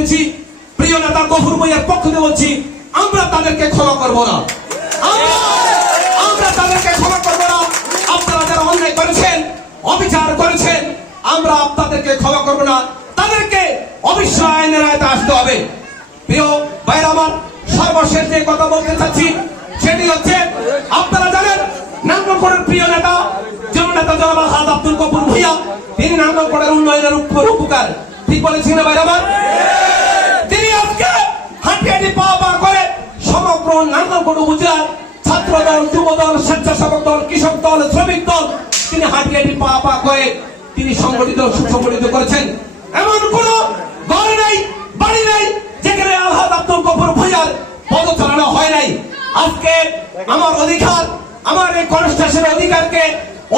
বলতেছি প্রিয় নেতা গফুর বইয়ের পক্ষ থেকে বলছি, আমরা তাদেরকে ক্ষমা করব না। আমরা তাদেরকে ক্ষমা করব না। আপনারা যারা অন্যায় করেছেন, অবিচার করেছেন, আমরা আপনাদেরকে ক্ষমা করব না। তাদেরকে অবশ্যই আইনের আয়তে আসতে হবে। প্রিয় ভাইরা আমার সর্বশেষ যে কথা বলতে চাচ্ছি, সেটি হচ্ছে, আপনারা জানেন, নাঙ্গলকোটের প্রিয় নেতা জননেতা জনাব হাদ আব্দুল কপুর ভুইয়া, তিনি নাঙ্গলকোটের উন্নয়নের উপকার ঠিক বলেছেন না ভাইরা আমার তিনি আজকে হাঁটিয়াটি পা পা করে সমগ্র নাঙ্গলকোট উপজেলার ছাত্র দল, যুব দল, স্বেচ্ছাসেবক দল, কৃষক দল, শ্রমিক দল, তিনি হাঁটিয়াটি পা পা করে তিনি সংগঠিত, সুসংগঠিত করেছেন। এমন কোন ঘর নেই, বাড়ি নেই, যেখানে আলহাদ আব্দুল কপুর ভুইয়ার পদচারণা হয় নাই। আজকে আমার অধিকার, আমার এই কনস্টেশনের অধিকারকে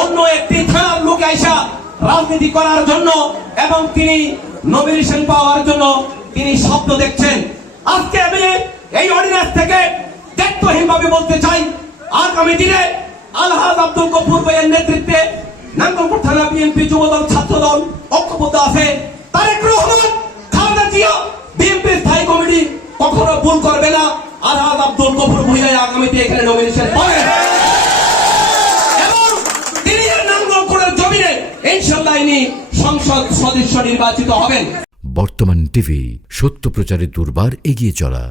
অন্য একটি থানার লোক আইসা রাজনীতি করার জন্য এবং তিনি নমিনেশন পাওয়ার জন্য তিনি স্বপ্ন দেখছেন। আজকে আমি এই অর্ডিন্যান্স থেকে দায়িত্বহীন ভাবে বলতে চাই আগামী দিনে আলহাজ আব্দুল কপুর ভাইয়ের নেতৃত্বে নাঙ্গলপুর থানা বিএনপি যুবদল, ছাত্রদল, ঐক্যবদ্ধ আছে, তারেক রহমান, খালেদা জিয়া বিএনপি স্থায়ী কমিটি কখনো ভুল করবে না। আলহাজ আব্দুল কপুর আগামীতে এখানে নমিনেশন এবং তিনি নাঙ্গলপুরের জমিনে ইনি সংসদ সদস্য নির্বাচিত হবেন। বর্তমান টিভি সত্য প্রচারে দুর্বার এগিয়ে চলা।